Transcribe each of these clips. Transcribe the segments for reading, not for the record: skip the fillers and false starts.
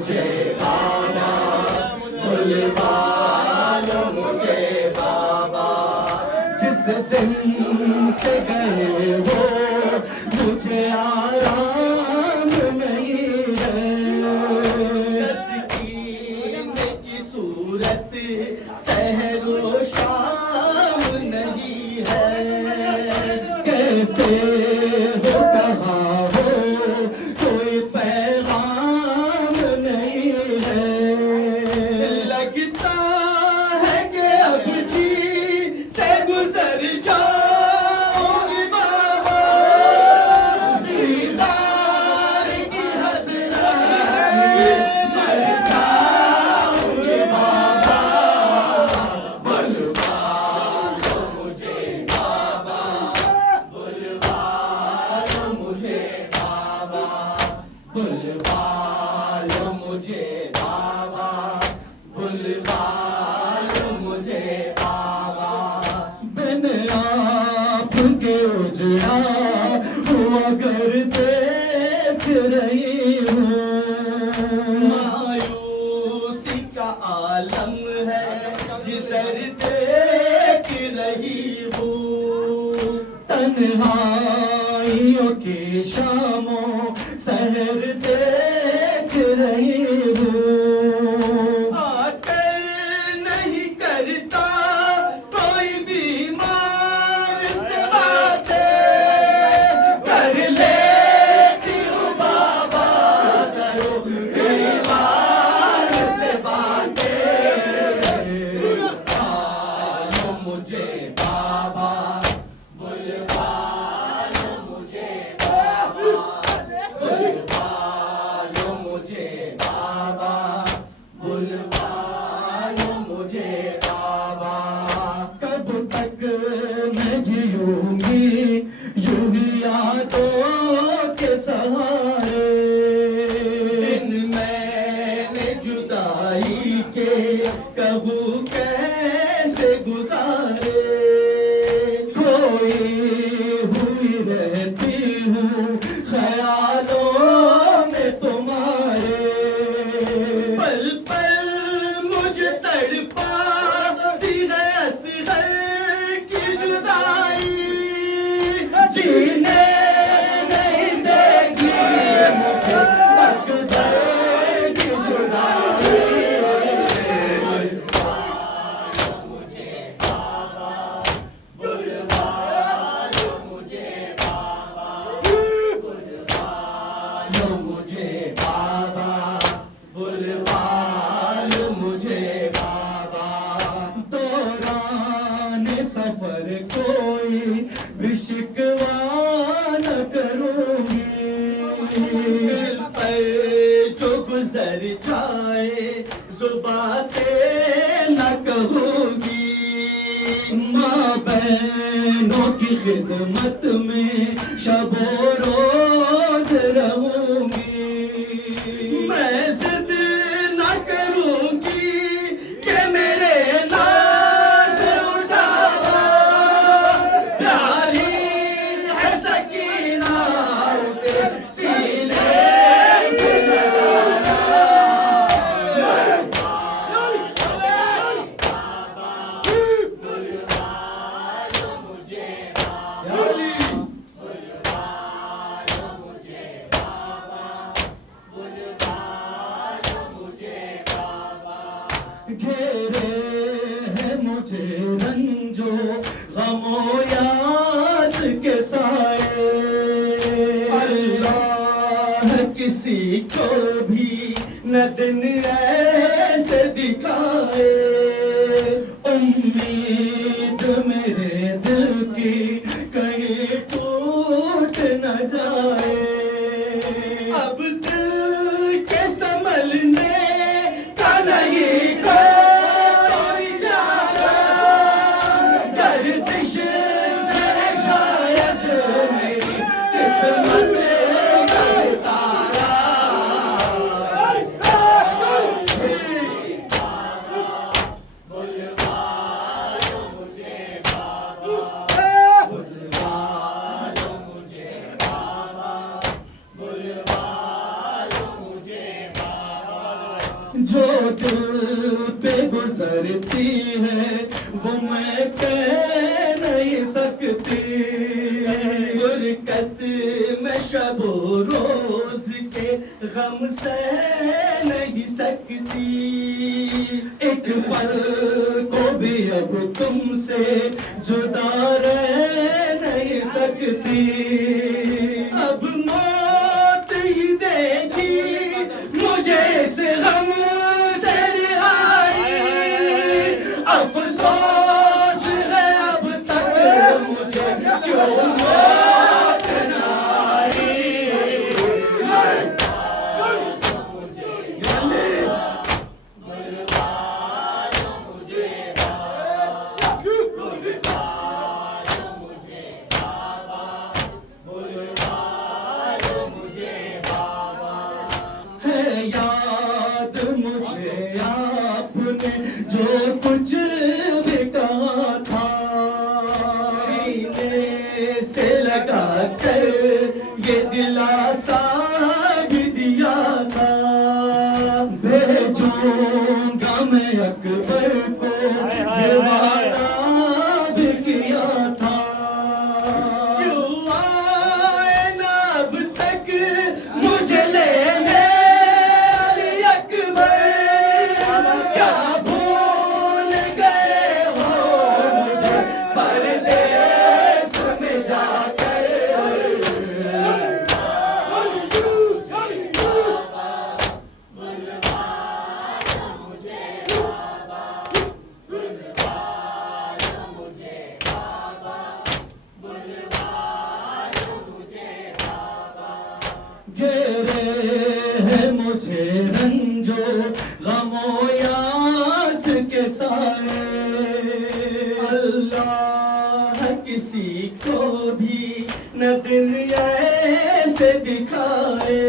मुझे बाबा, बुलवा लो मुझे बाबा। जिस दिन से गए वो मुझे आराम नहीं है। तस्कीन की सूरत सहरो शाम नहीं है। कैसे हो कहाँ हो कोई पैगाम नहीं है। लगता है कि अब जी से गुजर जाऊंगी बाबा। दीदार की हसरत मर जाऊंगी बाबा। बुलवा लो मुझे बाबा, बुलवा लो मुझे बाबा, बुलवा लो मुझे बाबा, बुलवा लो मुझे बाबा। बिन आपके उजड़ा हुआ घर देख रही हूँ। मायूसी का आलम है जिधर देख रही हूँ। तन्हाइयों की शामों सहर देख रही हूँ। आकर नहीं करता कोई बीमार से बातें, कर लेती हूँ बाबा करो बीमार से बातें। बुलवा लो मुझे बाबा, बुलवा लो मुझे बाबा, बुलवा लो मुझे बाबा, बुलवा लो मुझे बाबा। कब तक मैं जीऊंगी यूं ही यादों के सहारे। दिन मैंने जुदाई के कहूँ कैसे गुजारे। खोई हुई रहती हूँ ख्यालों में तुम्हारे। पल पल मुझे तड़पाती है असगर की जुदाई। जीने नहीं देगी मुझे अकबर की जुदाई। बुलवा लो मुझे बाबा, बुलवा लो मुझे बाबा, बुलवा लो मुझे बाबा, बुलवा लो मुझे बाबा। दौरान सफर कोई भी शिकवा न करूंगी। दिल पर जो गुजर जाए जुबां से न कहूंगी। माँ बहनों की खिदमत में शबो रोज रहूंगी। मैं जिद न करूंगी कि मेरे नाज उठावा। प्यारी है सकीना उसे सीने से लगाना। बुलवा लो मुझे बाबा, बुलवा लो मुझे बाबा, बुलवा लो मुझे बाबा। घेरे है मुझे रंजो गमो यास के साए। अल्लाह किसी को भी न दिन ऐसे दिखाए। उम्मीद मेरे दिल की कहीं टूट न जाए। अब दिल के संभलने का नहीं कोई चारा। गर्दिश में शायद मेरी किस्मत का सितारा। जो दिल पे गुजरती है वो मैं कह नहीं सकती। फुरकत में शबो रोज के गम सह नहीं सकती। एक पल को भी अब तुमसे जुदा रह नहीं सकती। अब मौत ही देगी मुझे इस गम से रिहाई। अफसोस है अब तक मुझे क्यों मौत न आई। है याद मुझे आपने जो कुछ भी कहा था। सीने से लगा कर ये दिलासा भी दिया था। भेजूंगा मैं अकबर को ये वादा भी किया था। क्यों आए ना अब तक मुझे लेने अली अकबर। क्या भूल गए हो मुझे परदेस में जाकर। घेरे है मुझे रंजो गमो यास के साए। अल्लाह किसी को भी न दिन ऐसे दिखाए।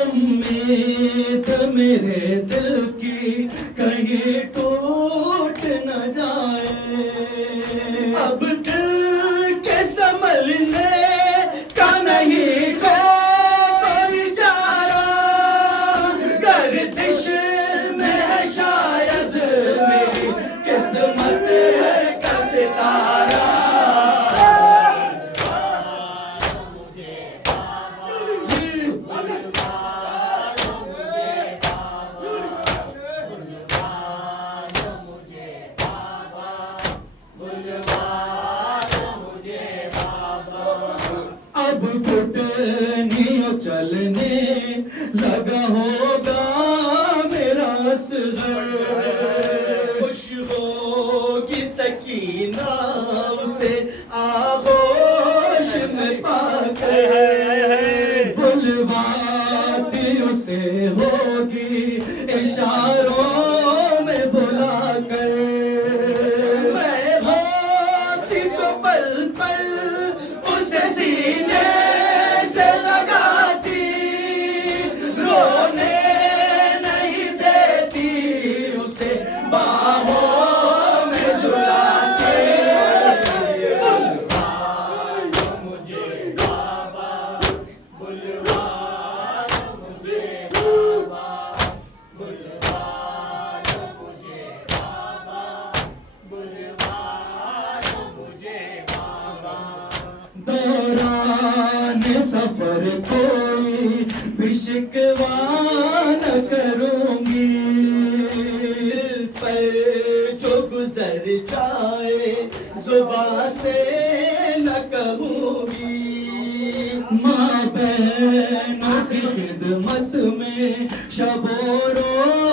उम्मीद मेरे दिल की कहीं टूट न जाए। अब दिल के संभलने का नहीं कोई चारा। गर्दिश में है शायद मेरी किस्मत का सितारा। अब घुटनियों चलने लगा होगा मेरा असगर। खुश होगी सकीना उसे आगोश में पाकर। बुलवाती उसे होगी इशारों में बुलाकर। मैं होती तो पल पल उसे सीने से लगाती। रोने नहीं देती उसे बाहों में झुलाती। दौरान सफर कोई भी शिकवा न करूंगी। दिल पर जो गुजर जाए जुबां से न कहूंगी। माँ बहनों की खिदमत में शबो रोज